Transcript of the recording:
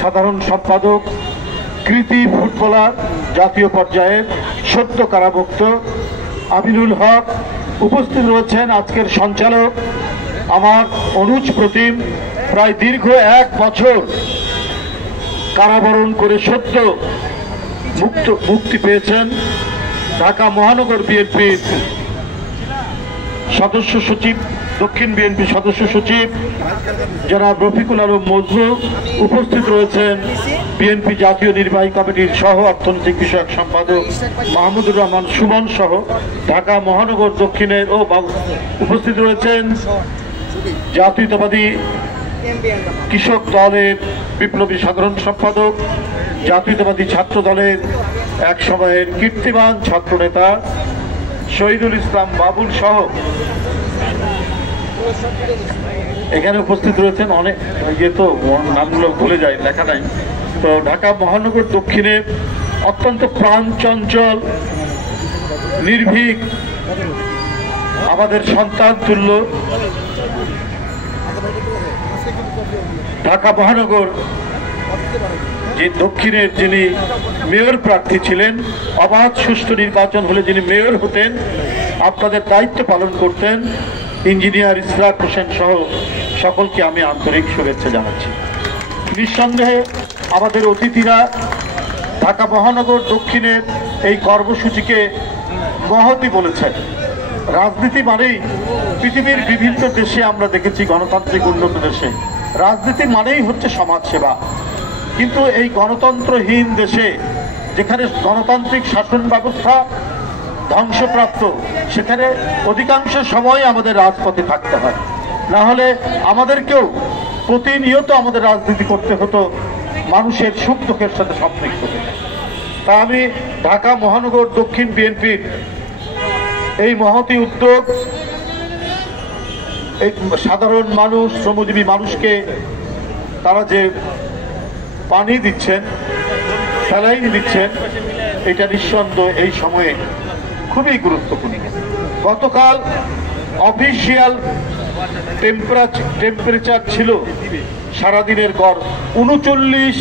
সাধারণ সম্পাদক, কৃতি ফুটবলার, জাতীয় পর্যায়ের সদ্য কারামুক্ত আমিনুল হক, উপস্থিত রয়েছেন আজকের সঞ্চালক আমার অনুজ প্রতিম, প্রায় দীর্ঘ 1 বছর কারাবরণ করে সদ্য মুক্তি পেয়েছেন ঢাকা মহানগর বিএনপির সদস্য সচিব, দক্ষিণ বিএনপি সদস্য সচিব জনাব রফিকুল আলম মজনু, উপস্থিত রয়েছেন বিএনপি জাতীয় নির্বাহী কমিটির সহ অর্থনৈতিক বিষয়ক সম্পাদক মাহমুদুর রহমান সুমন সহ ঢাকা মহানগর দক্ষিণের উপস্থিত রয়েছেন জাতীয়তাবাদী কৃষক দলের বিপ্লবী সাধারণ সম্পাদক, জাতীয়তাবাদী ছাত্র দলের এক সময়ের কীর্তিমান ছাত্রনেতা শহীদুল ইসলাম বাবুল সহ এখানে উপস্থিত রয়েছেন অনেক, তো নামগুলো ভুলে যায়, লেখা নাই। তো ঢাকা মহানগর দক্ষিণে অত্যন্ত প্রাণচঞ্চল, নির্ভীক, আমাদের সন্তান তুল্য ঢাকা মহানগর যে দক্ষিণের যিনি মেয়র প্রার্থী ছিলেন, অবাধ সুষ্ঠু নির্বাচন হলে যিনি মেয়র হতেন, আপনাদের দায়িত্ব পালন করতেন, ইঞ্জিনিয়ার ইসরাক হোসেন সহ সকলকে আমি আন্তরিক শুভেচ্ছা জানাচ্ছি। নিঃসন্দেহে আমাদের অতিথিরা ঢাকা মহানগর দক্ষিণের এই কর্মসূচিকে মহতি বলেছেন। রাজনীতি মানেই পৃথিবীর বিভিন্ন দেশে আমরা দেখেছি, গণতান্ত্রিক উন্নত দেশে রাজনীতি মানেই হচ্ছে সমাজসেবা, কিন্তু এই গণতন্ত্রহীন দেশে যেখানে গণতান্ত্রিক শাসন ব্যবস্থা ধ্বংসপ্রাপ্ত, সেখানে অধিকাংশ সময় আমাদের রাজপথে থাকতে হয়, না হলে আমাদেরকেও প্রতিনিয়ত আমাদের রাজনীতি করতে হতো মানুষের সুখ দুঃখের সাথে সম্পৃক্ত। তা আমি ঢাকা মহানগর দক্ষিণ বিএনপির এই মহতি উদ্যোগ, এই সাধারণ মানুষ, শ্রমজীবী মানুষকে তারা যে পানি দিচ্ছেন, স্যালাইন দিচ্ছেন, এটা নিঃসন্দেহ এই সময়ে খুবই গুরুত্বপূর্ণ। গতকাল অফিসিয়াল টেম্পারেচার ছিল সারাদিনের গড় 39